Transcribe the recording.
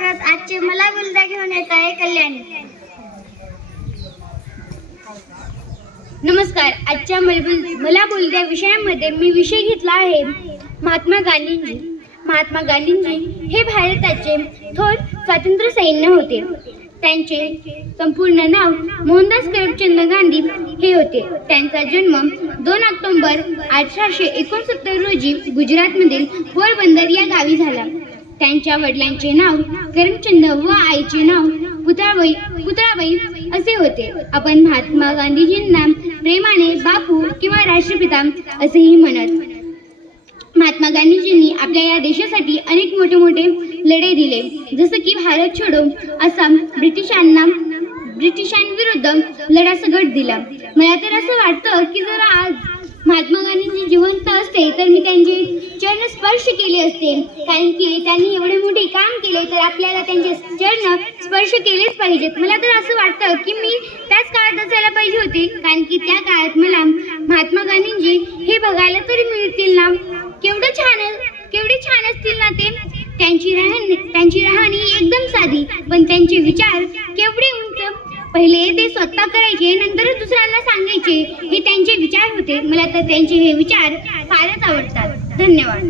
स्वागत आजचे मला बोलता घेऊन येत आहे कल्याणी. नमस्कार आजच्या मला बोल- मला बोलत्या विषयामध्ये मी विषय घेतला आहे महात्मा गांधींजी महात्मा गांधींजी हे भारताचे थोर स्वातंत्र्य सैन्य होते. त्यांचे संपूर्ण नाव मोहनदास करमचंद गांधी हे होते. त्यांचा जन्म दोन ऑक्टोबर अठराशे एकोणसत्तर रोजी गुजरातमधील पोरबंदर या गावी झाला. त्यांच्या वडिलांचे नाव करमचंद व आईचे नाव पुतळाबाई पुतळाबाई असे होते. आपण महात्मा गांधीजींना प्रेमाने बापू किंवा राष्ट्रपिता असेही म्हणत. महात्मा गांधीजींनी आपल्या या देशासाठी अनेक मोठे मोठे लढे दिले. जसं की भारत छोडो आसाम ब्रिटिशांना ब्रिटिशांविरुद्ध लढा सगट दिला. मला तर असं वाटतं की जर आज महात्मा गांधीजी जीवन असते तर मी त्यांचे चरण स्पर्श केले असते. कारण की त्यांनी एवढे मोठे काम केले तर आपल्याला त्यांचे चरण स्पर्श केलेच पाहिजेत. मला तर असं वाटतं की मी त्याच काळात असायला पाहिजे होते. कारण की त्या काळात मला महात्मा गांधींजी हे बघायला तरी मिळतील ना. केवढं छान केवढे छान असतील ना ते. त्यांची राहणी त्यांची राहणी एकदम साधी पण त्यांचे विचार केवढे उंच. पहिले ते स्वतः करायचे नंतरच दुसऱ्यांना सांगायचे. हे त्यांचे विचार होते. मला तर त्यांचे हे विचार आवडतात. धन्यवाद.